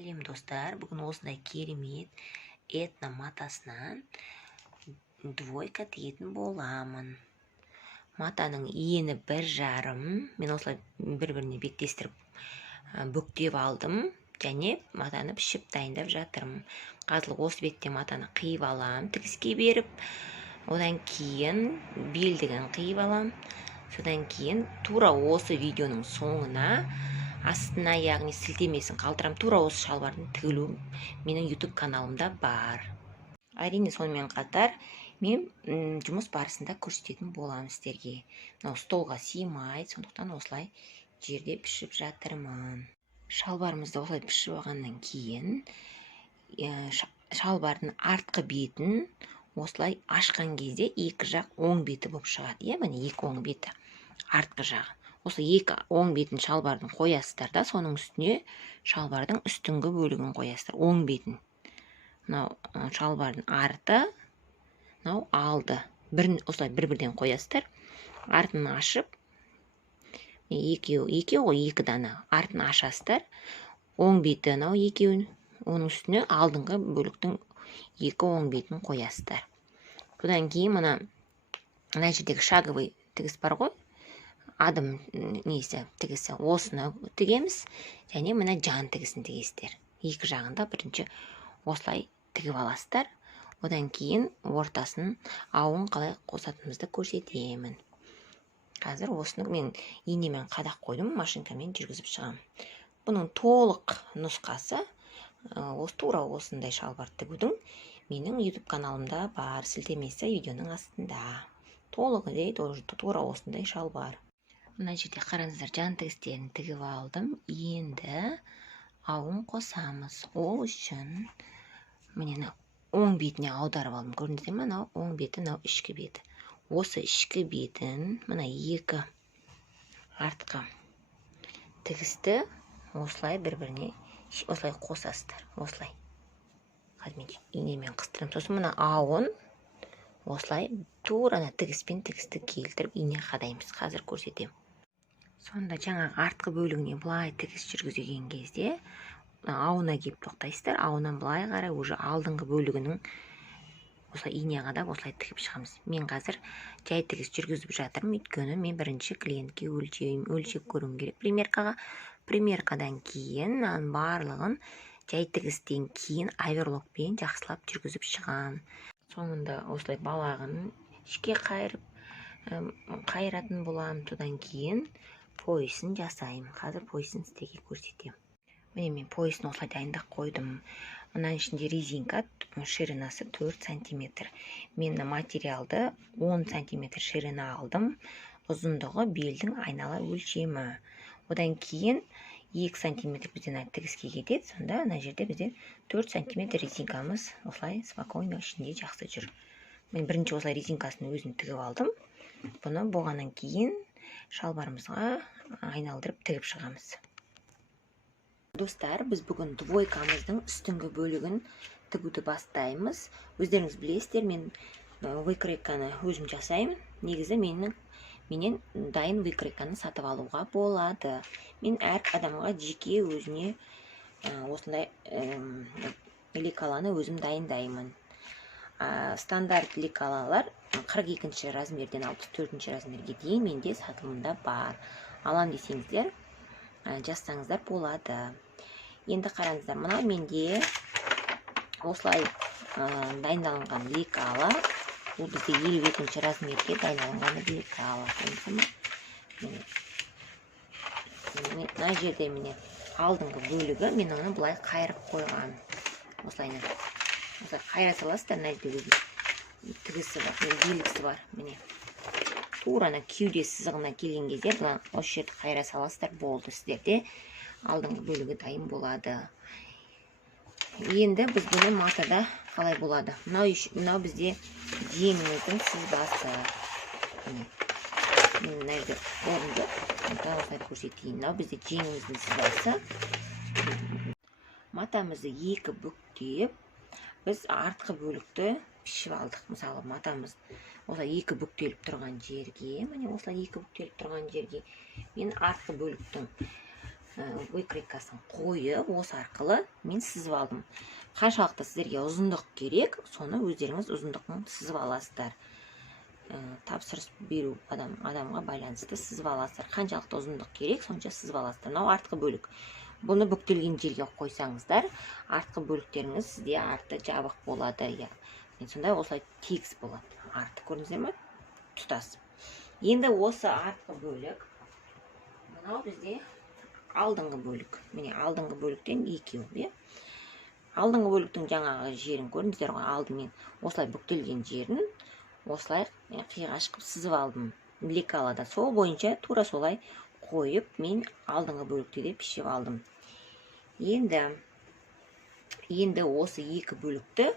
Сәлем достар, бүгін осындай керемет этно матасынан двойка тігетін боламын. Матаның ені 1,5, мен осылай бір-біріне беттестіріп бүктеп алдым, және матаны пішіп дайындап жатырмын. Қазір осы бетте матаны қиып алам, тігіске беріп, одан кейін белдігін қиып алам. Содан кейін тура осы видеоның соңына астына, яғни сілтемесін қалтырам. Тура осы шалбардың тігілу менің YouTube каналымда бар. Әрине сонымен қатар мен жұмыс барысында көрсететін боламын сіздерге. Мынау столға сыймайды, сондықтан осылай жерде пішіп жатырмын. Шалбарымызды осылай пішіп алғаннан кейін шалбардың артқы бетін осылай ашқан кезде екі жақ оң беті болып шығады. Міне екі оң беті, артқы жағы. Осы екі оң бетін шалбардың қоясыздар да, соның үстіне шалбардың үстіңгі бөлігін қоясыздар, оң бетін. Мынау шалбардың арты, мынау алды. Осылай бір-бірден қоясыздар. Артын ашып, екі дана артын ашасыздар. Оң беті мынау екеуін, оның үстіне алдыңғы бөліктің екі оң бетін қоясыздар. Содан кейін мына жердегі шаговый тігіс бар ғой, адым тігісі, осыны тігеміз, және мына жан тігісін тігесіздер. Екі жағында бірінші осылай тігіп аласыздар. Одан кейін ортасын ауын қалай қосатынымызды көрсетемін. Қазір осыны мен инемен қадақ қойдым, машинкамен жүргізіп шығам. Бұның толық нұсқасы тура осындай шалбар тігудің менің YouTube каналымда бар, сілтемесі видеоның астында. Толығыдай тура осындай шалбар. Мына жерде қараңыздар, жан тігістерін тігіп алдым. Енді ауын қосамыз. Ол үшін міне оң бетіне аударып алдым. Көрдіңіздер ме? Мынау оң беті, мынау ішкі беті. Осы ішкі бетін мына екі артқы тігісті осылай бір-біріне осылай қосасыздар. Осылай. Қазір мен инемен қыстырам. Сосын мына ауын осылай тура тігіспен тігісті келтіріп ине қадаймыз. Қазір көрсетемін. Сонда жаңа артқы бөлігіне былай тігіс жүргізген кезде ауына келіп тоқтайсыздар. Ауынан былай қарай уже алдыңғы бөлігінің осылай ине қадап осылай тігіп шығамыз. Мен қазір жай тігіс жүргізіп жатырмын, өйткені мен бірінші клиентке өлшеп көруім керек примеркаға. Примеркадан кейін барлығын жай тігістен кейін оверлокпен жақсылап жүргізіп шығам. Соңында осылай балағын ішке қайыратын болам. Содан кейін поясын жасаймын. Қазір поясын сіздерге көрсетемін. Міне мен поясын осылай дайындап қойдым. Мұның ішінде резинка, ширинасы 4 см. Мен материалды 10 см ширина алдым. Ұзындығы белдің айнала өлшемі. Одан кейін 2 см бізден тігіске кетеді. Сонда мына жерде бізден 4 см резинкамыз осылай спокойно ішінде жақсы жүр. Мен бірінші осылай резинкасын өзін тігіп алдым. Бұны болғаннан кейін шалбарымызға айналдырып тігіп шығамыз. Достар, біз бүгін двойкамыздың үстіңгі бөлігін тігуді бастаймыз. Өздеріңіз білесіздер, мен выкройканы өзім жасаймын. Негізі менен дайын выкройканы сатып алуға болады. Мен әр адамға жеке өзіне осындай лекаланы өзім дайындаймын. Стандарт лекалалар 42 размерден 64 размерге дейін менде сатылымда бар. Алам десеңіздер, жазсаңыздар болады. Енді қараңыздар, мына менде осылай дайындалынған лекала. Бұл бізде 52 размерге дайындалынған лекала. Мына жерде міне алдыңғы бөлігі, мен оны бұлай қайырып қойған. Осылай қайра саласыздар, мына жерде тігісі бар, белгісі бар. Міне тураны кеуде сызығына келген кезде осы жерді қайра саласыздар, болды, сіздерде алдыңғы бөлігі дайын болады. Енді біз бұны матада қалай болады? Мынау бізде жеңіміздің сызбасы. Мен мына жерде орынды осылай көрсетейін. Мынау бізде жеңіміздің сызбасы. Матамызды екі бүктеп, біз артқы бөлікті пішіп алдық. Мысалы, матамыз осылай екі бүктеліп тұрған жерге, мен артқы бөліктің выкройкасын қойып, осы арқылы мен сызып алдым. Қаншалықты сіздерге ұзындық керек, соны өздеріңіз ұзындығын сызып аласыздар. Тапсырыс беру адамға байланысты сызып аласыздар. Қаншалықты ұзындық керек, сонша сызып аласыздар. Мынау артқы бөлік. Бұны бүктелген жерге қойсаңыздар, артқы бөліктеріңіз сізде арты жабық болады. Мен сондай осылай тегіс болады. Арты көрдіңіздер ме? Тұтас. Енді осы артқы бөлік, мынау бізде алдыңғы бөлік. Міне алдыңғы бөліктен екеу, алдыңғы бөліктің жаңағы жерін көрдіңіздер ғой, алдымен осылай бүктелген жерін осылай қиғаш қылып сызып алдым. Лекалада сол бойынша тура солай қойып, мен алдыңғы бөлікте де пішіп алдым. Енді осы екі бөлікті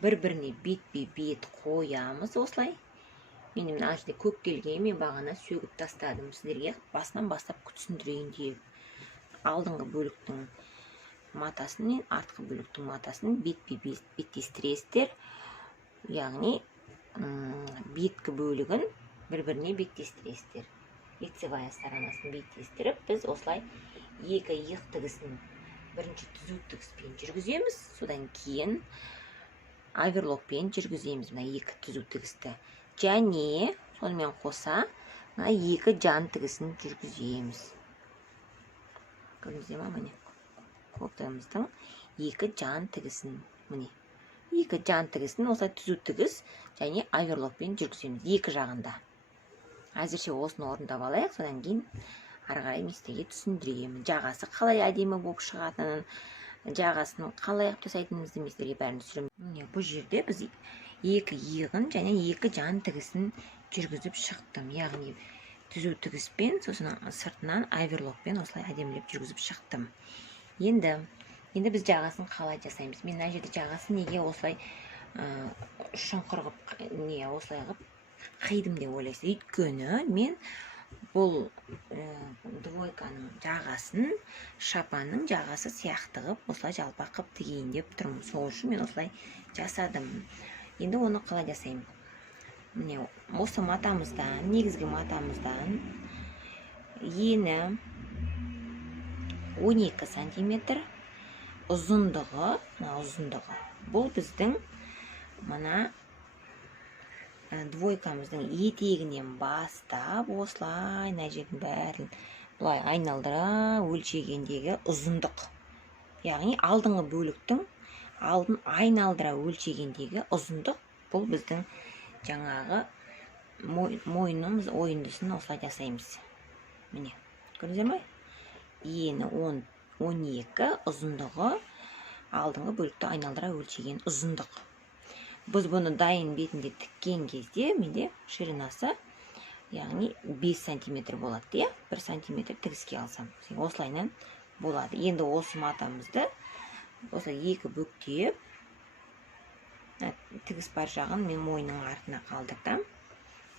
бір-біріне бет қоямыз осылай. Мен мына жерде көктелген, мен бағана сөгіп тастадым. Сіздерге басынан бастап түсіндірейін деп. Алдыңғы бөліктің матасын мен артқы бөліктің матасын беттестіресіздер. Яғни беткі бөлігін бір-біріне беттестіресіздер. Лицевая сторонасын беттестіріп, біз осылай екі иық тігісін бірінші түзу тігіспен жүргіземіз, содан кейін оверлокпен жүргіземіз мына екі түзу тігісті. Және сонымен қоса мына екі жан тігісін жүргіземіз. Көрдіңіздер ме, міне кофтамыздың екі жан тігісін, міне екі жан тігісін осылай түзу тігіс және оверлокпен жүргіземіз екі жағында. Әзірше осыны орындап алайық, содан кейін ары қарай мен сіздерге түсіндіремін. Жағасы қалай әдемі болып шығатынын, жағасын қалай жасайтынымызды мен сіздерге бәрін түсіндіремін. Міне бұл жерде біз екі иығын және екі жан тігісін жүргізіп шықтым. Яғни түзу тігіспен, сосын сыртынан оверлокпен осылай әдемілеп жүргізіп шықтым. Енді біз жағасын қалай жасаймыз? Мен мына жерде жағасын неге осылай шұңқыр қылып, осылай қылып қидым деп ойлайсыз. Өйткені мен бұл двойканың жағасын шапанның жағасы сияқты қылып осылай жалпақ қылып тігейін деп тұрмын. Сол үшін мен осылай жасадым. Енді оны қалай жасаймын? Міне осы матамыздан, негізгі матамыздан ені 12 сантиметр, ұзындығы, бұл біздің мына двойкамыздың етегінен бастап осылай мына жердің бәрін бұлай айналдыра өлшегендегі ұзындық. Яғни алдыңғы бөліктің алдын айналдыра өлшегендегі ұзындық, бұл біздің жаңағы мойнымыз ойындысын осылай жасаймыз. Міне, көрдіңіздер ме? Ені 12, ұзындығы алдыңғы бөлікті айналдыра өлшеген ұзындық. Біз бұны дайын бетінде тіккен кезде менде ширинасы яғни 5 сантиметр болады. 1 сантиметр тігіске алсам. Осылайнан болады. Енді осы матамызды осылай екі бүктеп, тігіс бар жағын мен мойның артына қалдырдым.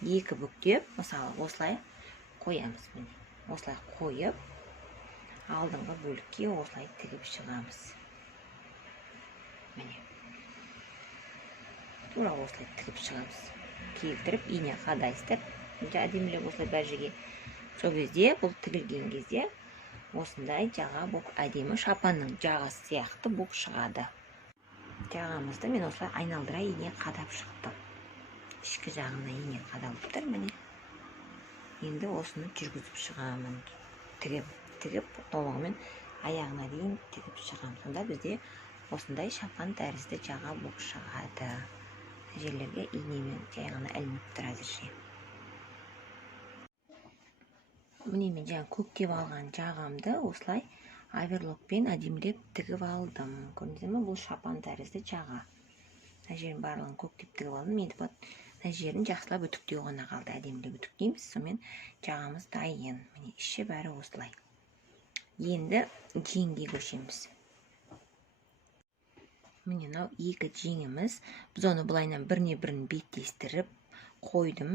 Екі бүктеп, мысалы осылай қоямыз. Осылай қойып, алдыңғы бөлікке осылай тігіп шығамыз. Міне. Тура осылай тігіп шығамыз. Келтіріп, ине қадайсыздар. Әдемілеп осылай бәр жерге. Сол кезде, бұл тігілген кезде, осындай жаға болып әдемі шапанның жағасы сияқты болып шығады. Жағамызды мен осылай айналдыра ине қадап шықтым. Ішкі жағына ине қадалып тұр, міне. Енді осыны жүргізіп шығамын. Тігіп, толығымен аяғына дейін тігіп шығам. Сонда бізде осындай шапан тәрізді жаға болып шығады. Жерлерге инемен жай ғана ілініп тұр әзірше. Міне мен жаңа көктеп алған жағамды осылай оверлокпен әдемілеп тігіп алдым. Көрдіңіздер ме? Бұл шапан тәрізді жаға. Мына жерін барлығын көктеп тігіп алдым. Енді мына жерін жақсылап үтіктеу ғана қалды. Әдемілеп үтіктейміз. Сонымен жағамыз дайын. Міне іші бәрі осылай. Енді жеңге көшеміз. Міне мынау екі жеңіміз. Біз оны былайынан біріне-бірін беттестіріп қойдым.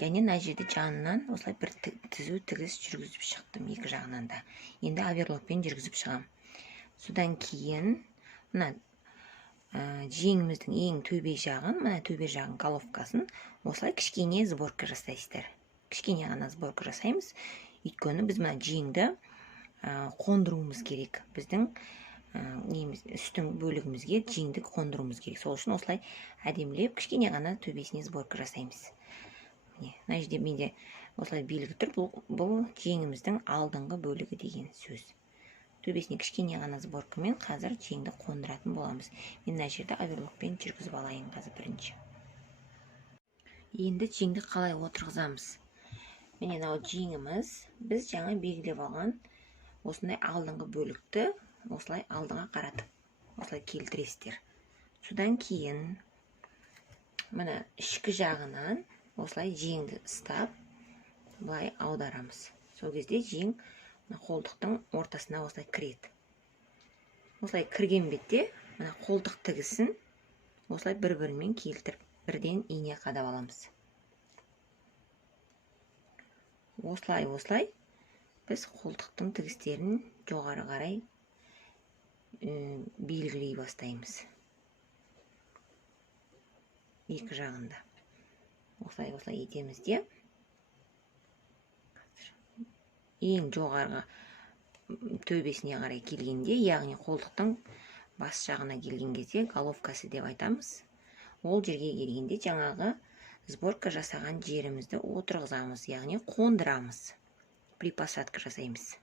Және мына жерде жанынан осылай бір түзу тігіс жүргізіп шықтым екі жағынан да. Енді оверлокпен жүргізіп шығам. Содан кейін мына жеңіміздің ең төбе жағын, мына төбе жағын головкасын осылай кішкене сборка жасайсыздар. Кішкене ғана сборка жасаймыз. Өйткені біз мына жеңді қондыруымыз керек. Біздің үстің бөлігімізге жеңді қондыруымыз керек. Сол үшін осылай әдемілеп кішкене ғана төбесіне сборка жасаймыз. Мына жерде менде осылай белгі тұр. Бұл жеңіміздің алдыңғы бөлігі деген сөз. Төбесіне кішкене ғана сборкамен қазір жеңді қондыратын боламыз. Мен мына жерде оверлокпен жүргізіп алайын қазір бірінші. Енді жеңді қалай отырғызамыз? Міне мынау жеңіміз. Біз жаңа белгілеп алған осындай алдыңғы бөлікті осылай алдыға қаратып осылай келтіресіздер. Содан кейін мына ішкі жағынан осылай жеңді ұстап былай аударамыз. Сол кезде жең қолтықтың ортасына осылай кіреді. Осылай кірген бетте мына қолтық тігісін осылай бір-бірімен келтіріп, бірден ине қадап аламыз. Осылай біз қолтықтың тігістерін жоғары қарай белгілей бастаймыз. Екі жағында. Осылай етеміз де. Ең жоғарғы төбесіне қарай келгенде, яғни қолтықтың бас жағына келген кезде головкасы деп айтамыз. Ол жерге келгенде жаңағы сборка жасаған жерімізді отырғызамыз, яғни қондырамыз. Припосадка жасаймыз.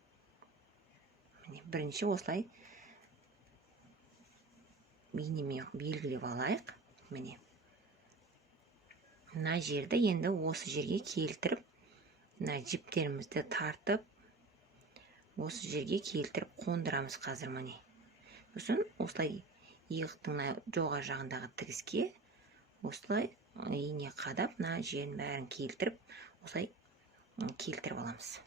Бірінші осылай бейнемен белгілеп алайық. Міне. Мына жерді енді осы жерге келтіріп, мына жіптерімізді тартып, осы жерге келтіріп қондырамыз қазір міне. Сосын осылай иықтың жоғары жағындағы тігіске осылай ине қадап, мына жерін бәрін келтіріп, осылай келтіріп аламыз.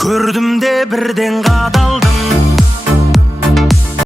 Көрдім де бірден қадалды.